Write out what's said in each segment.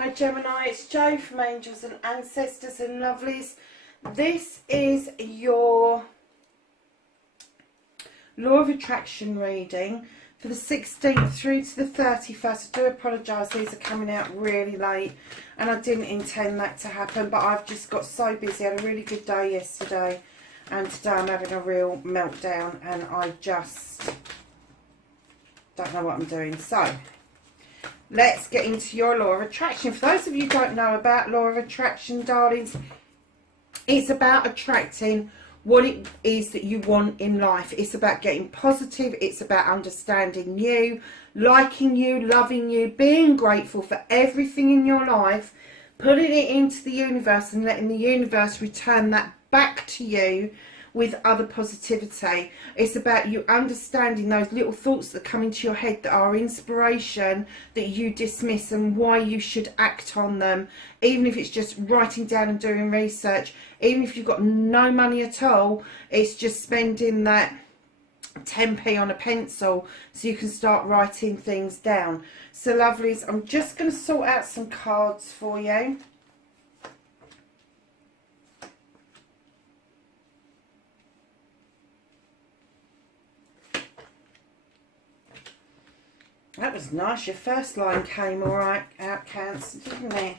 Hi Gemini, it's Jo from Angels and Ancestors and Lovelies. This is your Law of Attraction reading for the 16th through to the 31st. I do apologise, these are coming out really late and I didn't intend that to happen, but I've just got so busy. I had a really good day yesterday and today I'm having a real meltdown and I just don't know what I'm doing. So let's get into your Law of Attraction. For those of you who don't know about Law of Attraction, darlings, it's about attracting what it is that you want in life. It's about getting positive. It's about understanding you, liking you, loving you, being grateful for everything in your life, putting it into the universe and letting the universe return that back to you with other positivity. It's about you understanding those little thoughts that come into your head that are inspiration that you dismiss and why you should act on them, even if it's just writing down and doing research. Even if you've got no money at all, it's just spending that 10p on a pencil so you can start writing things down. So lovelies, I'm just going to sort out some cards for you. That was nice. Your first line came all right out, Cancer, didn't it?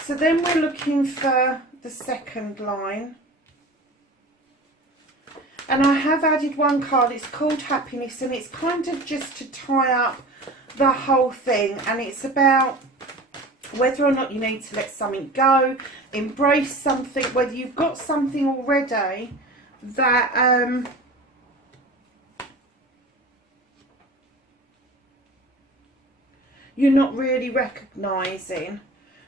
So then we're looking for the second line. And I have added one card. It's called Happiness, and it's kind of just to tie up the whole thing. And it's about whether or not you need to let something go, embrace something, whether you've got something already that you're not really recognising.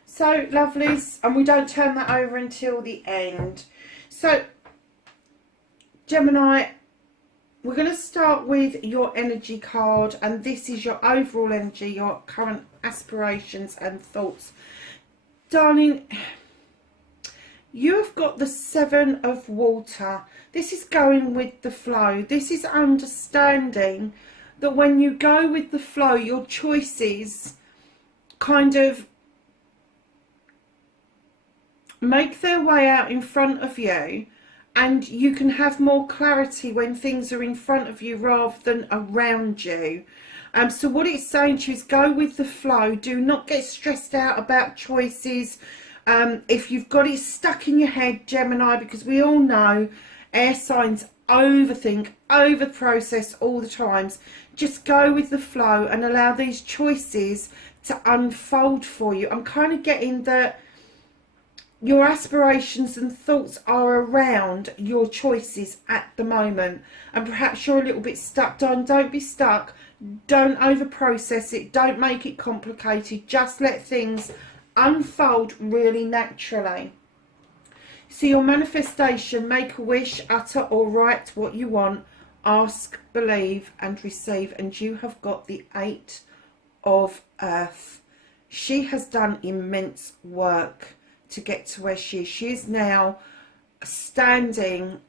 So lovelies, and we don't turn that over until the end. So Gemini, we're going to start with your energy card, and this is your overall energy, your current aspirations and thoughts. Darling, you've got the Seven of Water. This is going with the flow. This is understanding that when you go with the flow, your choices kind of make their way out in front of you, and you can have more clarity when things are in front of you rather than around you. So what it's saying to you is go with the flow. Do not get stressed out about choices. If you've got it stuck in your head, Gemini, because we all know air signs overthink, over process all the times. Just go with the flow and allow these choices to unfold for you. I'm kind of getting that your aspirations and thoughts are around your choices at the moment, and perhaps you're a little bit stuck. Don't be stuck. Don't over process it. Don't make it complicated. Just let things unfold really naturally. So your manifestation: make a wish, utter or write what you want, ask, believe and receive. And you have got the Eight of Earth. She has done immense work to get to where she is. She is now standing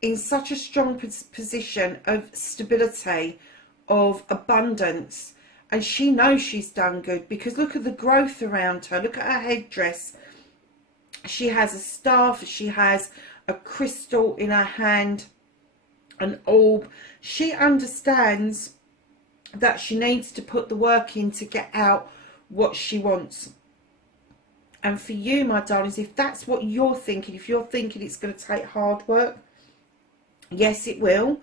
in such a strong position of stability, of abundance, and she knows she's done good, because look at the growth around her. Look at her headdress. She has a staff, she has a crystal in her hand, an orb. She understands that she needs to put the work in to get out what she wants. And for you, my darlings, if that's what you're thinking, if you're thinking it's going to take hard work, yes, it will.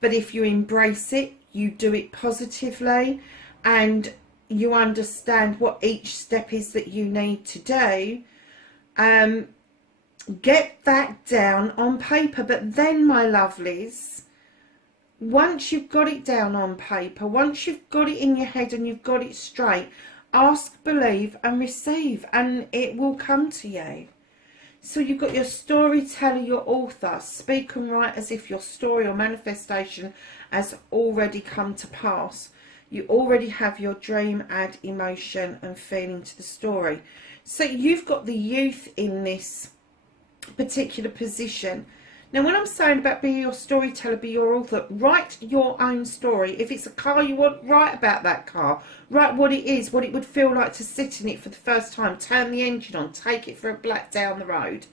But if you embrace it, you do it positively, and you understand what each step is that you need to do, get that down on paper. But then, my lovelies, once you've got it down on paper, once you've got it in your head and you've got it straight, ask, believe and receive, and it will come to you. So you've got your storyteller, your author. Speak and write as if your story or manifestation has already come to pass. You already have your dream. Add emotion and feeling to the story. So you've got the youth in this particular position Now, when I'm saying about be your storyteller, be your author, write your own story. If it's a car you want, write about that car. Write what it is, what it would feel like to sit in it for the first time, turn the engine on, take it for a black down the road.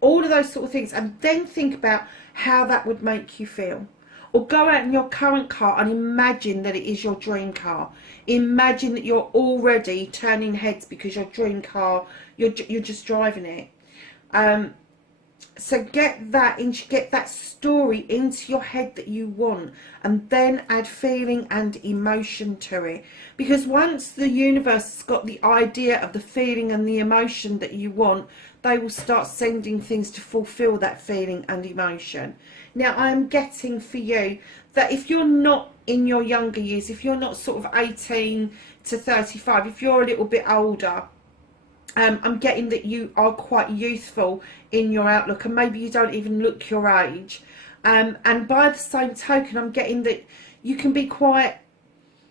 All of those sort of things. And then think about how that would make you feel. Or go out in your current car and imagine that it is your dream car. Imagine that you're already turning heads because your dream car, you're just driving it. So get that story into your head that you want, and then add feeling and emotion to it. Because once the universe has got the idea of the feeling and the emotion that you want, they will start sending things to fulfill that feeling and emotion. Now, I'm getting for you that if you're not in your younger years, if you're not sort of 18 to 35, if you're a little bit older, I'm getting that you are quite youthful in your outlook, and maybe you don't even look your age. And by the same token, I'm getting that you can be quite,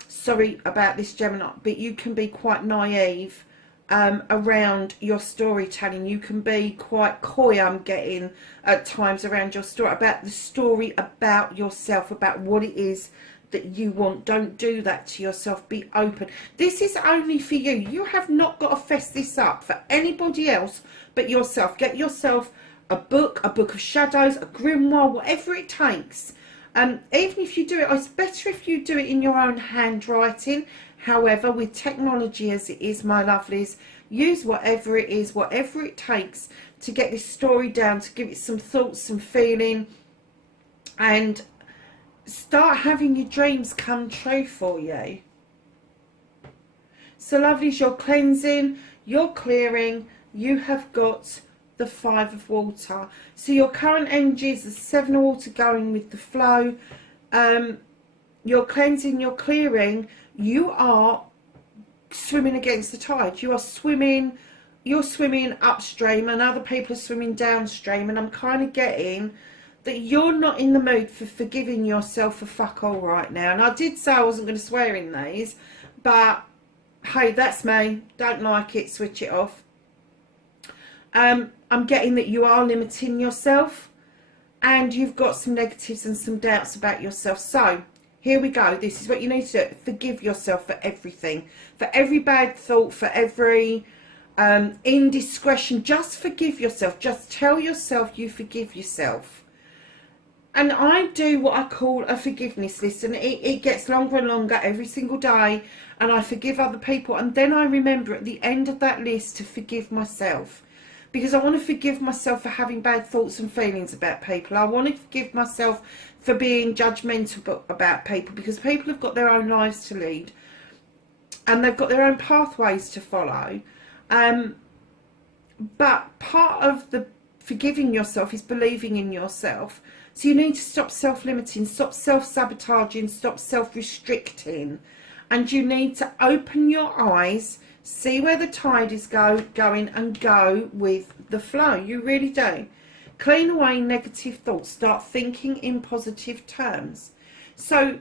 sorry about this, Gemini, but you can be quite naive around your storytelling. You can be quite coy, I'm getting, at times around your story, about the story about yourself, about what it is that you want. Don't do that to yourself. Be open. This is only for you. You have not got to fess this up for anybody else but yourself. Get yourself a book of shadows, a grimoire, whatever it takes. Even if you do it, it's better if you do it in your own handwriting. However, with technology as it is, my lovelies, use whatever it is, whatever it takes to get this story down, to give it some thoughts, some feeling, and start having your dreams come true for you. So, lovelies, you're cleansing, you're clearing, you have got the 5 of water. So your current energy is the 7 of water going with the flow. You're cleansing, you're clearing, you are swimming against the tide. You are swimming, you're swimming upstream and other people are swimming downstream, and I'm kind of getting that you're not in the mood for forgiving yourself for fuck all right now. And I did say I wasn't going to swear in these, but hey, that's me. Don't like it, switch it off. I'm getting that you are limiting yourself, and you've got some negatives and some doubts about yourself. So here we go. This is what you need to do. Forgive yourself for everything, for every bad thought, for every indiscretion. Just forgive yourself. Just tell yourself you forgive yourself. And I do what I call a forgiveness list, and it gets longer and longer every single day, and I forgive other people, and then I remember at the end of that list to forgive myself, because I want to forgive myself for having bad thoughts and feelings about people. I want to forgive myself for being judgmental about people, because people have got their own lives to lead and they've got their own pathways to follow. But part of the forgiving yourself is believing in yourself. So you need to stop self-limiting, stop self-sabotaging, stop self-restricting. And you need to open your eyes, see where the tide is going, and go with the flow. You really do. Clean away negative thoughts. Start thinking in positive terms. So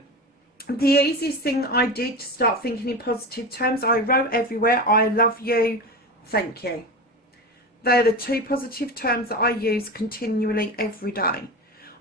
the easiest thing I did to start thinking in positive terms, I wrote everywhere, I love you, thank you. They're the 2 positive terms that I use continually every day.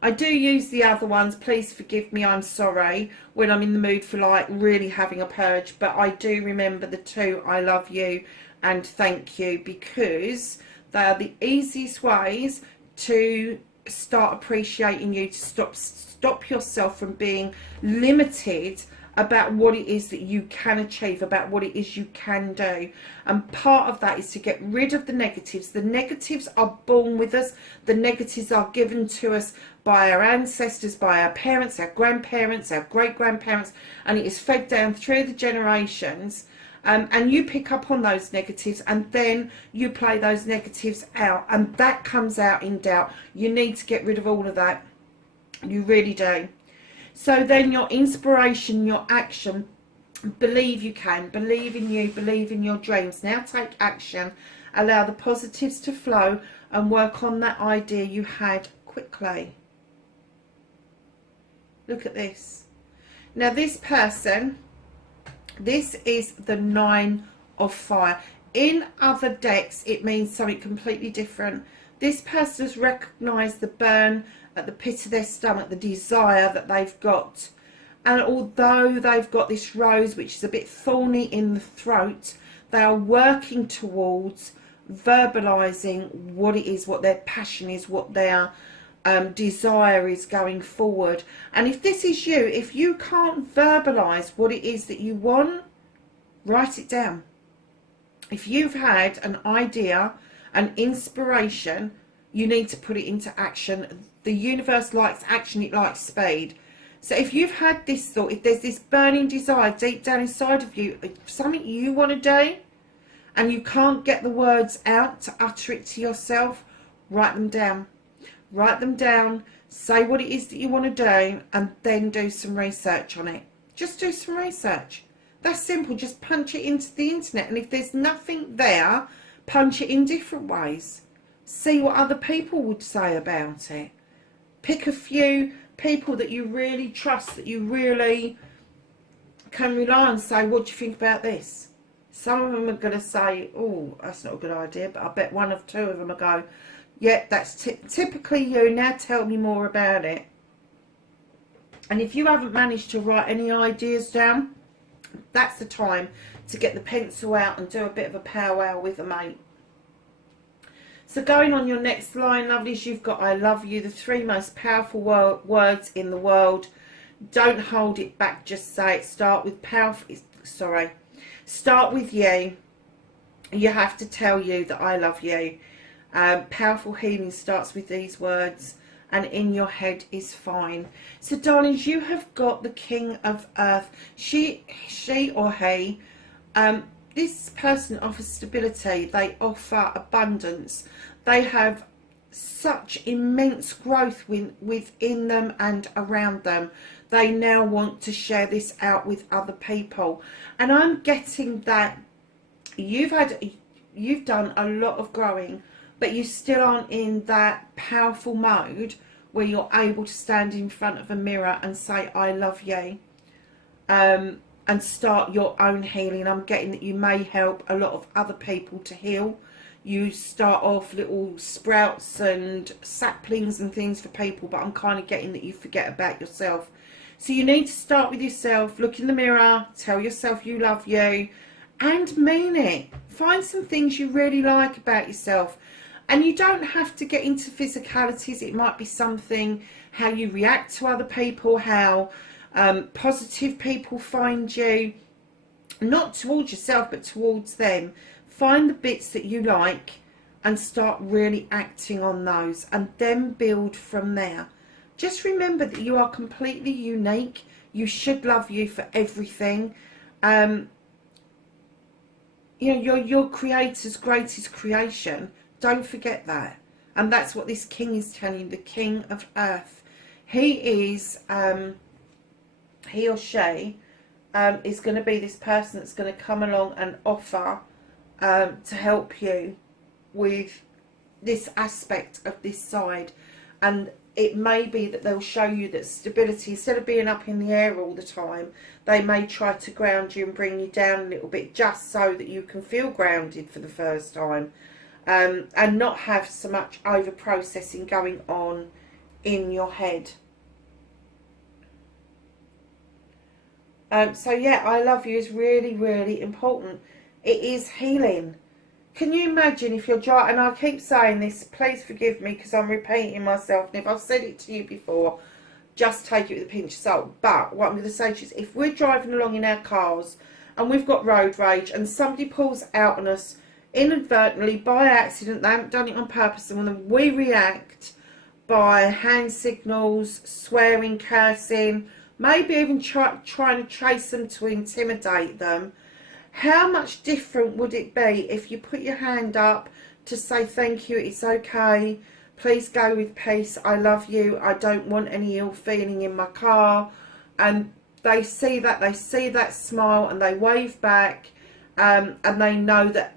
I do use the other ones, please forgive me, I'm sorry, when I'm in the mood for like really having a purge, but I do remember the 2, I love you and thank you, because they are the easiest ways to start appreciating you, to stop yourself from being limited about what it is that you can achieve, about what it is you can do. And part of that is to get rid of the negatives. The negatives are born with us. The negatives are given to us by our ancestors, by our parents, our grandparents, our great-grandparents, and it is fed down through the generations. And you pick up on those negatives, and then you play those negatives out, and that comes out in doubt. You need to get rid of all of that. You really do. So then your inspiration, your action, believe you can, believe in you, believe in your dreams. Now take action, allow the positives to flow, and work on that idea you had quickly. Look at this. Now this person, this is the 9 of fire. In other decks, it means something completely different. This person has recognised the burn at the pit of their stomach, the desire that they've got. And although they've got this rose, which is a bit thorny in the throat, they are working towards verbalising what it is, what their passion is, what their desire is going forward. And if this is you, if you can't verbalise what it is that you want, write it down. If you've had an idea, an inspiration, you need to put it into action. The universe likes action, it likes speed. So if you've had this thought, if there's this burning desire deep down inside of you, something you want to do, and you can't get the words out to utter it to yourself, write them down. Write them down, say what it is that you want to do, and then do some research on it. Just do some research. That's simple. Just punch it into the internet. And if there's nothing there, punch it in different ways. See what other people would say about it. Pick a few people that you really trust, that you really can rely on, say, what do you think about this? Some of them are going to say, oh, that's not a good idea, but I bet one of two of them will go, yeah, that's typically you, now tell me more about it. And if you haven't managed to write any ideas down, that's the time to get the pencil out and do a bit of a powwow with a mate. So going on your next line, lovelies, you've got I love you, the three most powerful words in the world. Don't hold it back, just say it. Start with you. You have to tell you that I love you. Powerful healing starts with these words, and in your head is fine. So darlings, you have got the King of Earth. She or he, this person offers stability, they offer abundance, they have such immense growth within them and around them. They now want to share this out with other people. And I'm getting that you've done a lot of growing, but you still aren't in that powerful mode where you're able to stand in front of a mirror and say, I love you. And start your own healing. I'm getting that you may help a lot of other people to heal. You start off little sprouts and saplings and things for people, but I'm kind of getting that you forget about yourself. So you need to start with yourself, look in the mirror, tell yourself you love you, and mean it. Find some things you really like about yourself. And you don't have to get into physicalities. It might be something, how you react to other people, how positive people find you, not towards yourself but towards them. Find the bits that you like and start really acting on those, and then build from there. Just remember that you are completely unique. You should love you for everything. You know, you're your creator's greatest creation. Don't forget that. And that's what this king is telling you, the King of Earth. He is he or she is going to be this person that's going to come along and offer to help you with this aspect of this side. And it may be that they'll show you that stability, instead of being up in the air all the time, they may try to ground you and bring you down a little bit, just so that you can feel grounded for the first time, and not have so much over processing going on in your head. So yeah, I love you is really, really important. It is healing. Can you imagine if you're dry, and I keep saying this, please forgive me because I'm repeating myself, and if I've said it to you before, just take it with a pinch of salt. But what I'm going to say to you is, if we're driving along in our cars and we've got road rage and somebody pulls out on us inadvertently, by accident, they haven't done it on purpose, and when we react by hand signals, swearing, cursing, maybe even trying to chase them to intimidate them, how much different would it be if you put your hand up to say thank you, it's okay, please go with peace, I love you, I don't want any ill feeling in my car, and they see that smile and they wave back, and they know that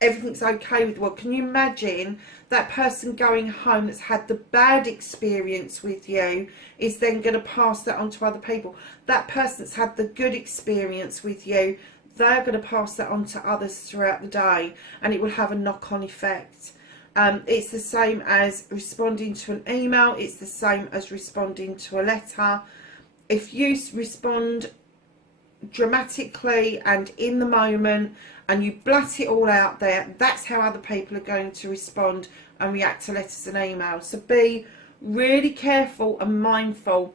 everything's okay with the world. Can you imagine that person going home that's had the bad experience with you is then going to pass that on to other people? That person that's had the good experience with you, they're going to pass that on to others throughout the day, and it will have a knock-on effect. It's the same as responding to an email. It's the same as responding to a letter. If you respond dramatically and in the moment and you blat it all out there, that's how other people are going to respond and react to letters and emails. So be really careful and mindful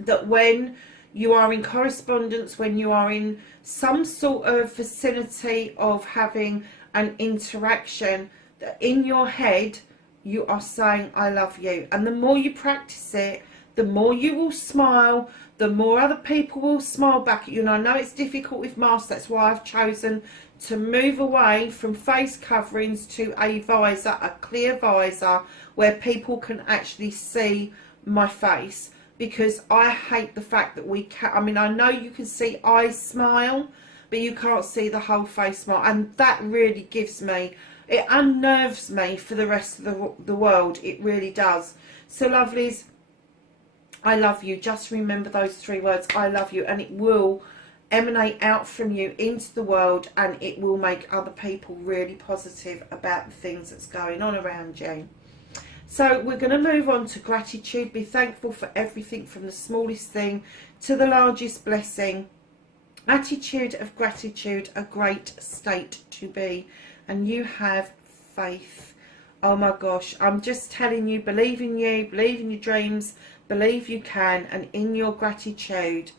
that when you are in correspondence, when you are in some sort of vicinity of having an interaction, that in your head you are saying I love you. And the more you practice it, the more you will smile, the more other people will smile back at you. And I know it's difficult with masks, that's why I've chosen to move away from face coverings to a visor, a clear visor, where people can actually see my face. Because I hate the fact that we can, I mean, I know you can see eyes smile, but you can't see the whole face smile. And that really gives me, it unnerves me for the rest of the world. It really does. So lovelies, I love you. Just remember those 3 words, I love you, and it will emanate out from you into the world, and it will make other people really positive about the things that's going on around you. So we're going to move on to gratitude. Be thankful for everything, from the smallest thing to the largest blessing. Attitude of gratitude, a great state to be. And you have faith. Oh my gosh, I'm just telling you, believe in you, believe in your dreams, believe you can, and in your gratitude,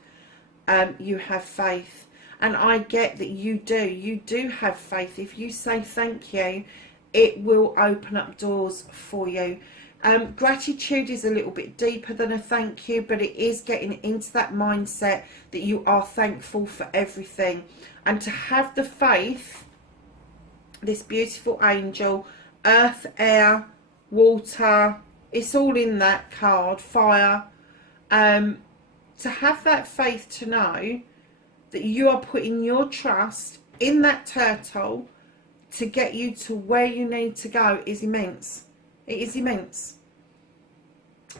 you have faith. And I get that you do have faith. If you say thank you, it will open up doors for you. Gratitude is a little bit deeper than a thank you, but it is getting into that mindset that you are thankful for everything. And to have the faith, this beautiful angel, earth, air, water, it's all in that card, fire. To have that faith, to know that you are putting your trust in that turtle to get you to where you need to go is immense. It is immense.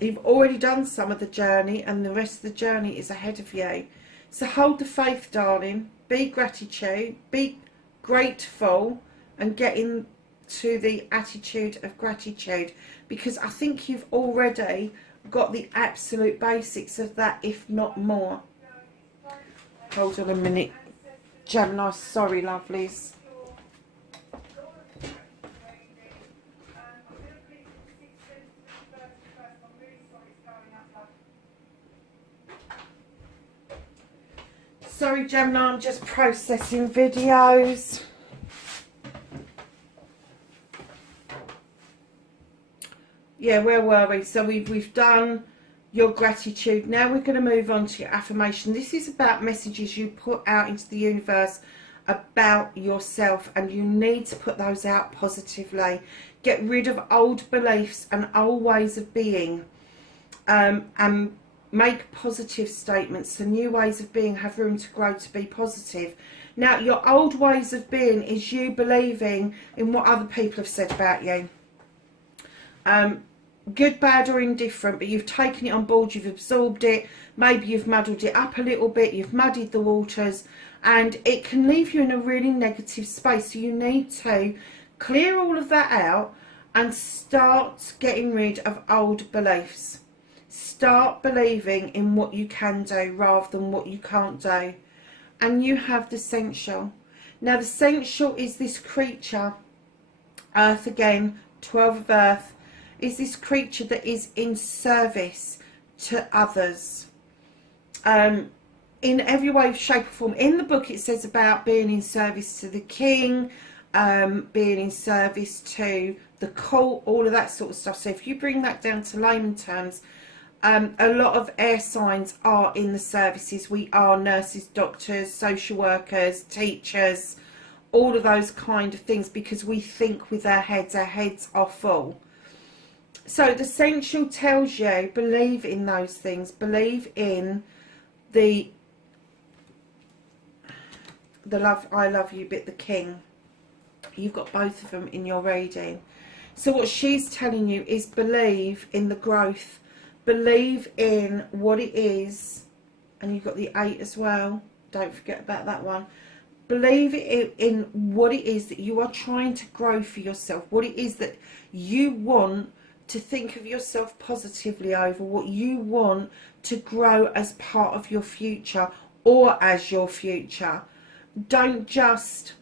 You've already done some of the journey, and the rest of the journey is ahead of you. So hold the faith, darling. Be grateful, and get into the attitude of gratitude, because I think you've already got the absolute basics of that, if not more. Hold on a minute, Gemini. Sorry, lovelies. Sorry, Gemini, I'm just processing videos. Yeah, where were we? So we've done your gratitude. Now we're going to move on to your affirmation. This is about messages you put out into the universe about yourself, and you need to put those out positively. Get rid of old beliefs and old ways of being, and make positive statements. The new ways of being have room to grow to be positive. Now, your old ways of being is you believing in what other people have said about you. Good, bad or indifferent, but you've taken it on board, you've absorbed it, maybe you've muddled it up a little bit, you've muddied the waters, and it can leave you in a really negative space. So you need to clear all of that out and start getting rid of old beliefs. Start believing in what you can do rather than what you can't do. And you have the sensual. Now the sensual is this creature, Earth again, 12 of Earth, is this creature that is in service to others. In every way, shape or form. In the book it says about being in service to the king, being in service to the court, all of that sort of stuff. So if you bring that down to layman terms, a lot of air signs are in the services. We are nurses, doctors, social workers, teachers, all of those kind of things, because we think with our heads are full. So the sensual tells you, believe in those things, believe in the love, I love you bit, the king. You've got both of them in your reading. So what she's telling you is believe in the growth, believe in what it is, and you've got the 8 as well, don't forget about that one. Believe in what it is that you are trying to grow for yourself, what it is that you want to think of yourself positively over, what you want to grow as part of your future or as your future. Don't just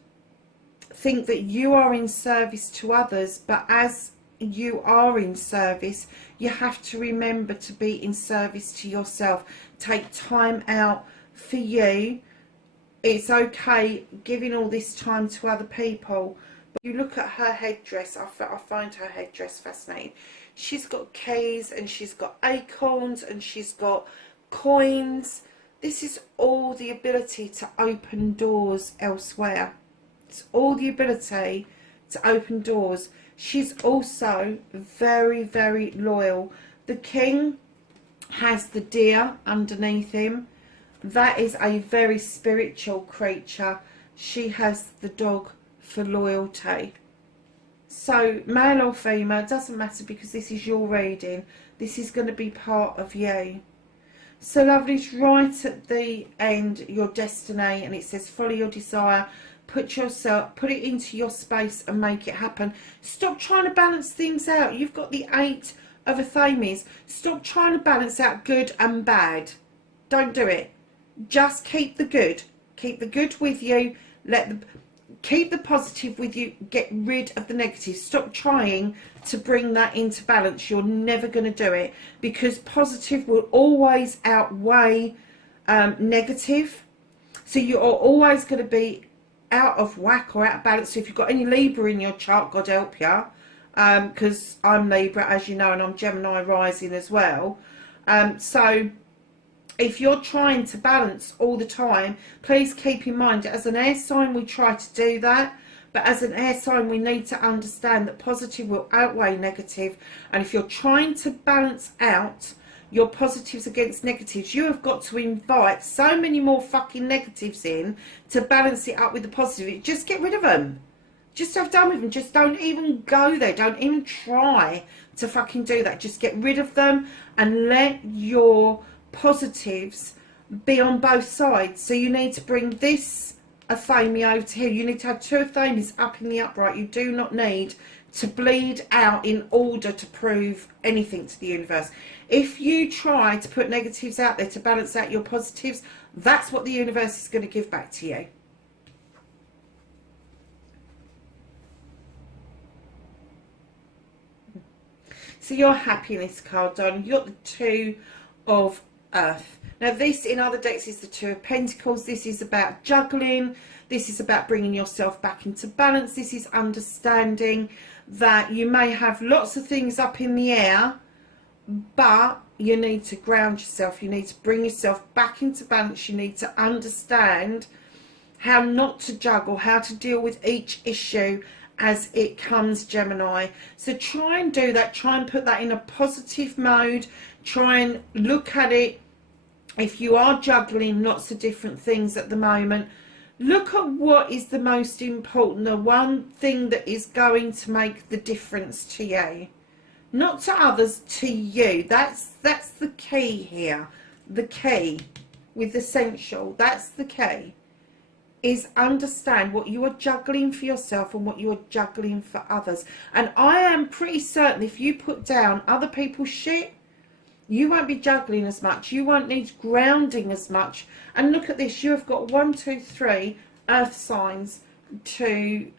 think that you are in service to others, but as you are in service, you have to remember to be in service to yourself. Take time out for you. It's okay giving all this time to other people. But you look at her headdress, I find her headdress fascinating. She's got keys and she's got acorns and she's got coins. This is all the ability to open doors elsewhere. It's all the ability to open doors. She's also very, very loyal. The king has the deer underneath him. That is a very spiritual creature. She has the dog for loyalty. So male or female, it doesn't matter, because this is your reading. This is going to be part of you. So lovely, it's right at the end, your destiny, and it says follow your desire. Put it into your space and make it happen. Stop trying to balance things out. You've got the 8 of Athames. Stop trying to balance out good and bad. Don't do it. Just keep the good. Keep the good with you. Keep the positive with you. Get rid of the negative. Stop trying to bring that into balance. You're never going to do it, because positive will always outweigh negative. So you are always going to be out of whack or out of balance. So if you've got any Libra in your chart, God help you, because I'm Libra, as you know, and I'm Gemini rising as well. So if you're trying to balance all the time, please keep in mind, as an air sign we try to do that, but as an air sign we need to understand that positive will outweigh negative. And if you're trying to balance out your positives against negatives, you have got to invite so many more fucking negatives in to balance it up with the positive. Just get rid of them. Just have done with them. Just don't even go there. Don't even try to fucking do that. Just get rid of them and let your positives be on both sides. So you need to bring this Athame over to here. You need to have 2 Athames up in the upright. You do not need to bleed out in order to prove anything to the universe. If you try to put negatives out there to balance out your positives, that's what the universe is going to give back to you. So your happiness card, darling, you got the 2 of Earth. Now this in other decks is the 2 of Pentacles. This is about juggling. This is about bringing yourself back into balance. This is understanding that you may have lots of things up in the air, but you need to ground yourself. You need to bring yourself back into balance. You need to understand how not to juggle, how to deal with each issue as it comes, Gemini. So try and do that. Try and put that in a positive mode. Try and look at it. If you are juggling lots of different things at the moment, look at what is the most important, the one thing that is going to make the difference to you. Not to others, to you. That's the key here. The key with essential, that's the key, is understand what you are juggling for yourself and what you are juggling for others. And I am pretty certain if you put down other people's shit, you won't be juggling as much. You won't need grounding as much. And look at this. You have got 1, 2, 3 earth signs to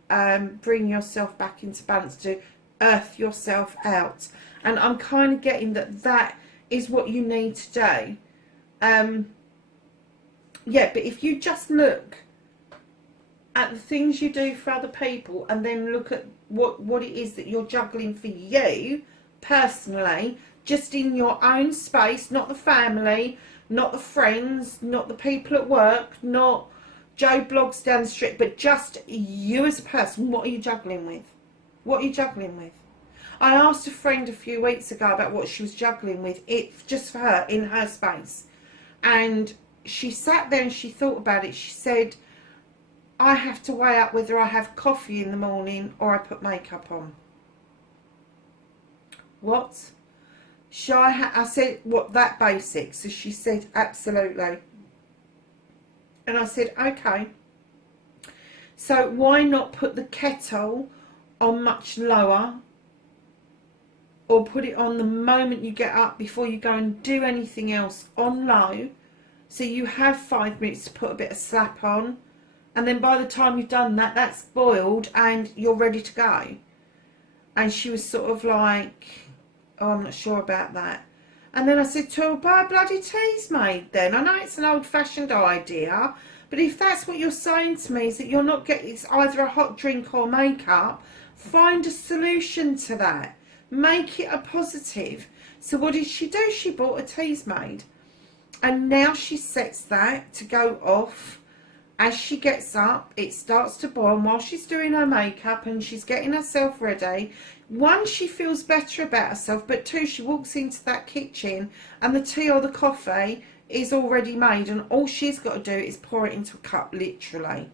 bring yourself back into balance, to earth yourself out. And I'm kind of getting that is what you need to do. Yeah, but if you just look at the things you do for other people and then look at what it is that you're juggling for you personally, just in your own space, not the family, not the friends, not the people at work, not Joe Blogs down the street, but just you as a person, what are you juggling with? What are you juggling with? I asked a friend a few weeks ago about what she was juggling with, just for her, in her space. And she sat there and she thought about it. She said, I have to weigh up whether I have coffee in the morning or I put makeup on. What? I said, what, that basic? So she said, absolutely. And I said, okay. So why not put the kettle on much lower, or put it on the moment you get up before you go and do anything else on low, so you have 5 minutes to put a bit of slap on, and then by the time you've done that, that's boiled and you're ready to go. And she was sort of like, oh, I'm not sure about that. And then I said to her, buy a bloody tea's made then. I know it's an old-fashioned idea, but if that's what you're saying to me, is that you're not getting, it's either a hot drink or makeup, find a solution to that. Make it a positive. So what did she do? She bought a tea's made. And now she sets that to go off. As she gets up, it starts to boil. And while she's doing her makeup and she's getting herself ready, one, she feels better about herself, but two, she walks into that kitchen and the tea or the coffee is already made, and all she's got to do is pour it into a cup, literally.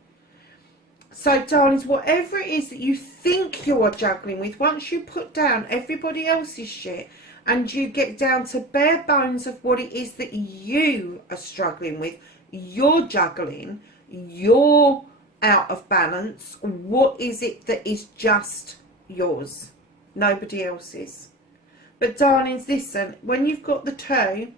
So, darlings, whatever it is that you think you are juggling with, once you put down everybody else's shit and you get down to bare bones of what it is that you are struggling with, you're juggling, you're out of balance, what is it that is just yours? Nobody else's. But, darlings, listen, when you've got the two,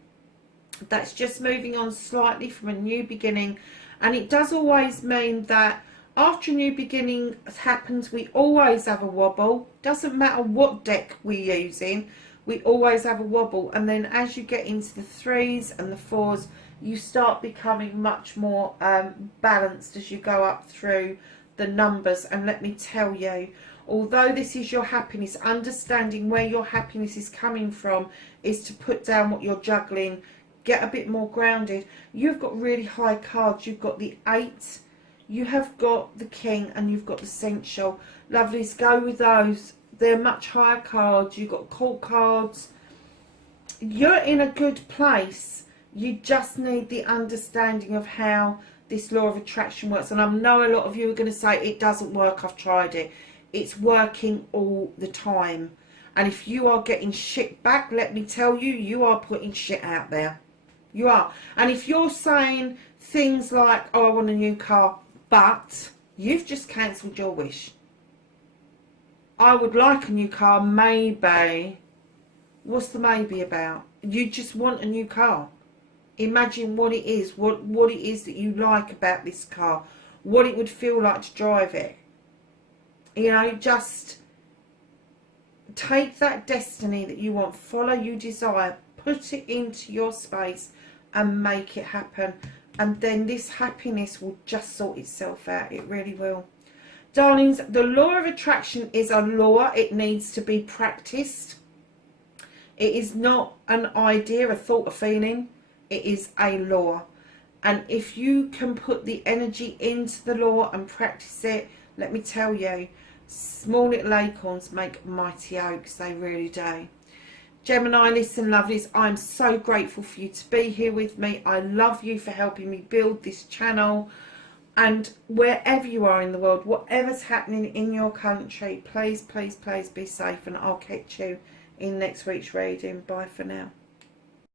that's just moving on slightly from a new beginning, and it does always mean that after a new beginning happens, we always have a wobble. Doesn't matter what deck we're using, we always have a wobble. And then as you get into the 3s and the 4s, you start becoming much more balanced as you go up through the numbers. And let me tell you, although this is your happiness, understanding where your happiness is coming from is to put down what you're juggling, get a bit more grounded. You've got really high cards. You've got the 8, you have got the King, and you've got the Essential. Lovelies, go with those. They're much higher cards. You've got court cards. You're in a good place. You just need the understanding of how this law of attraction works. And I know a lot of you are going to say, it doesn't work, I've tried it. It's working all the time. And if you are getting shit back, let me tell you, you are putting shit out there. You are. And if you're saying things like, oh, I want a new car, but you've just cancelled your wish. I would like a new car, maybe. What's the maybe about? You just want a new car. Imagine what it is, what it is that you like about this car, what it would feel like to drive it. You know, just take that destiny that you want, follow your desire, put it into your space and make it happen. And then this happiness will just sort itself out. It really will. Darlings, the law of attraction is a law. It needs to be practiced. It is not an idea, a thought, a feeling. It is a law. And if you can put the energy into the law and practice it, let me tell you, small little acorns make mighty oaks. They really do. Gemini, listen, lovelies, I'm so grateful for you to be here with me. I love you for helping me build this channel. And wherever you are in the world, whatever's happening in your country, please, please, please be safe. And I'll catch you in next week's reading. Bye for now.